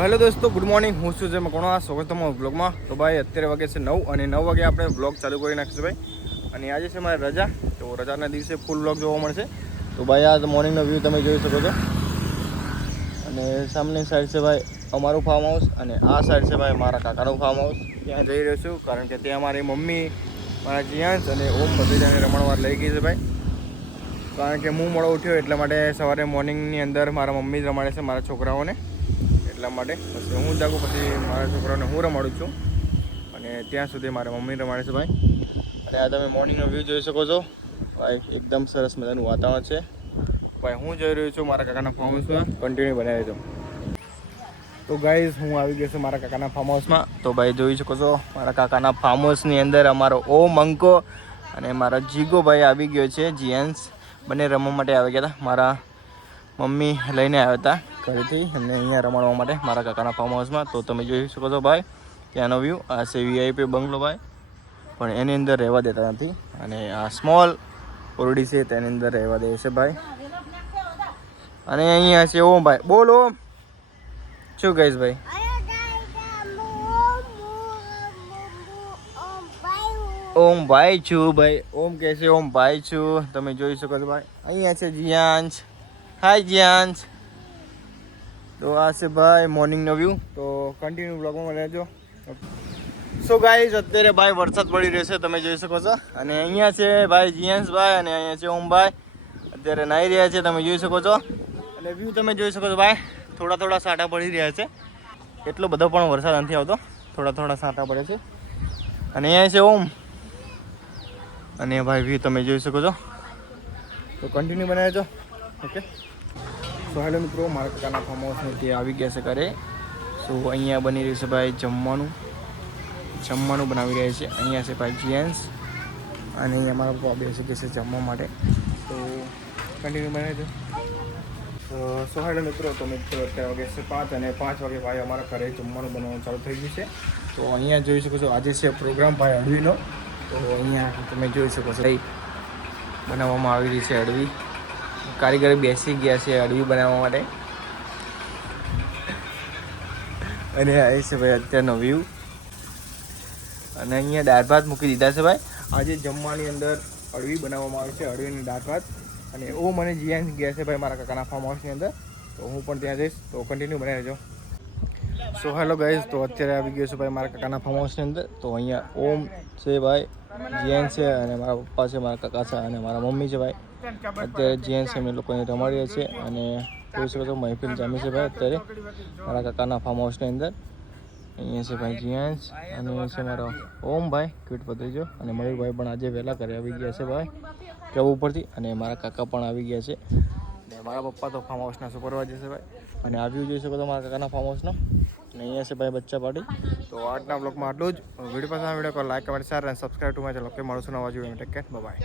Hello દોસ્તો, good morning. હું છું જેમાં કોણ સ્વાગત તમારું બ્લોગમાં. તો ભાઈ અત્યારે વાગે છે 9 અને 9 વાગે આપણે બ્લોગ ચાલુ કરી નાખીશું ભાઈ. અને આજે છે મારી રજા, તો રજાના દિવસે ફૂલ બ્લોગ જોવા મળશે. તો ભાઈ આ મોર્નિંગનો વ્યૂ તમે જોઈ શકો છો. અને સામેની સાઈડ છે ભાઈ અમારું ફાર્મ હાઉસ અને આ સાઈડ છે ભાઈ મારા કાકાનું ફાર્મ હાઉસ. ત્યાં જઈ રહ્યો છું કારણ કે ત્યાં મારી મમ્મી, મારા જીયાંશ અને ઓમ ભત્રીજાને રમણવાર લઈ ગઈ છે ભાઈ. કારણ કે હું મોડો ઉઠ્યો એટલા માટે સવારે મોર્નિંગની અંદર મારા મમ્મી જ રમાડે છે મારા છોકરાઓને. એટલા માટે પછી હું જાગું, પછી મારા છોકરાઓને હું રમાડું છું અને ત્યાં સુધી મારા મમ્મી રમાડે છે ભાઈ. અને આ તમે મોર્નિંગનો વ્યૂ જોઈ શકો છો ભાઈ, એકદમ સરસ મજાનું વાતાવરણ છે ભાઈ. હું જઈ રહ્યો છું મારા કાકાના ફાર્મ હાઉસમાં, કન્ટિન્યુ બનાવી દઉં. તો ગાઈઝ હું આવી ગયો છું મારા કાકાના ફાર્મ હાઉસમાં. તો ભાઈ જોઈ શકો છો મારા કાકાના ફાર્મ હાઉસની અંદર અમારો ઓમ, અંકો અને મારા જીગો ભાઈ આવી ગયો છે. જીએન્સ બંને રમવા માટે આવી ગયા હતા. મારા મમ્મી લઈને આવ્યા હતા ઘરેથી અને અહીંયા રમાડવા માટે મારા કાકાના ફાર્મ હાઉસમાં. તો તમે જોઈ શકો છો ભાઈ ત્યાંનો વ્યૂ. આ છે VIP બંગલો ભાઈ, પણ એની અંદર રહેવા દેતા નથી. અને આ સ્મોલ ઓરડી છે તેની અંદર રહેવા દે છે ભાઈ. અને અહીંયા છે ઓમ ભાઈ. બોલો શું કહીશ ભાઈ? ઓમ ભાઈ છું ભાઈ. ઓમ કહે છે ઓમ ભાઈ છું. તમે જોઈ શકો છો ભાઈ. અહીંયા છે જીયાંશ. હાય જીયાંશ. તો આ છે ભાઈ મોર્નિંગનો વ્યૂ. તો કન્ટિન્યુ બ્લોગમાં રહેજો. સો ગાઈઝ અત્યારે ભાઈ વરસાદ પડી રહ્યો છે, તમે જોઈ શકો છો. અને અહીંયા છે ભાઈ જીયાંશભાઈ અને અહીંયા છે ઓમભાઈ. અત્યારે નાહી રહ્યા છે, તમે જોઈ શકો છો. અને વ્યૂ તમે જોઈ શકો છો ભાઈ. થોડા થોડા સાંટા પડી રહ્યા છે, એટલો બધો પણ વરસાદ નથી આવતો, થોડા થોડા સાંટા પડે છે. અને અહીંયા છે ઓમ અને ભાઈ વ્યૂ તમે જોઈ શકો છો. તો કન્ટિન્યુ બનાવજો. ઓકે. સો હેલો મિત્રો, મારા કાકાના ફાર્મ હાઉસને તે આવી ગયા છે ઘરે. સો અહીંયા બની રહ્યું છે ભાઈ જમવાનું બનાવી રહ્યા છે. અહીંયા છે ભાઈ જીએન્સ અને અહીંયા મારા પપ્પા બેસી ગયા છે જમવા માટે. તો કન્ટિન્યુ બનાવજો. સો હેલો મિત્રો, તો મિત્રો અત્યારે વાગે છે 5 અને 5 વાગે ભાઈ અમારા ઘરે જમવાનું બનાવવાનું ચાલુ થઈ ગયું છે. તો અહીંયા જોઈ શકો છો આજે છે પ્રોગ્રામ ભાઈ અડવીનો. તો અહીંયા તમે જોઈ શકો છો બનાવવામાં આવી રહી છે અડવી. કારીગર બેસી ગયા છે અડવી બનાવવા માટે. અને આ છે ભાઈ અત્યારનો વ્યૂ. અને અહીંયા દાળ ભાત મૂકી દીધા છે ભાઈ. આજે જમવાની અંદર અડવી બનાવવામાં આવે છે, અડવીની દાળ ભાત. અને ઓ મને જીયાંશ ગયા છે ભાઈ મારા કાકાના ફાર્મ હાઉસની અંદર. તો હું પણ ત્યાં જઈશ. તો કન્ટિન્યુ બનાવી રહેજો. સો હેલો ગાઈઝ, તો અત્યારે આવી ગયો છે ભાઈ મારા કાકાના ફાર્મ હાઉસની અંદર. તો અહીંયા ઓમ છે ભાઈ, જીયાંશ છે અને મારા પપ્પા છે, મારા કાકા છે અને મારા મમ્મી છે ભાઈ. અત્યારે જીયાંશ એમને લોકોને રમાડીએ છે અને જોઈ શકો છો મહેફિલ જામી છે ભાઈ અત્યારે મારા કાકાના ફાર્મ હાઉસની અંદર. અહીંયા છે ભાઈ જીયાંશ અને છે મારો ઓમ ભાઈ, ક્વિટ ભત્રીજો. અને મયુરભાઈ પણ આજે વહેલા ઘરે આવી ગયા છે ભાઈ કેબ ઉપરથી. અને મારા કાકા પણ આવી ગયા છે. અને મારા પપ્પા તો ફાર્મ હાઉસના સુપરવાઇઝર છે ભાઈ. અને આ વ્યૂ જોઈ શકો છો મારા કાકાના ફાર્મ હાઉસનો. અને અહીંયા છે ભાઈ બચ્ચા પાર્ટી. તો આજના બ્લોગમાં આટલું જ. વિડીયો પસંદ વિડીયો લાઈક, કમેન્ટ, શેર અને subscribe to my channel. Okay, મળશું નવા video. Take care, bye bye.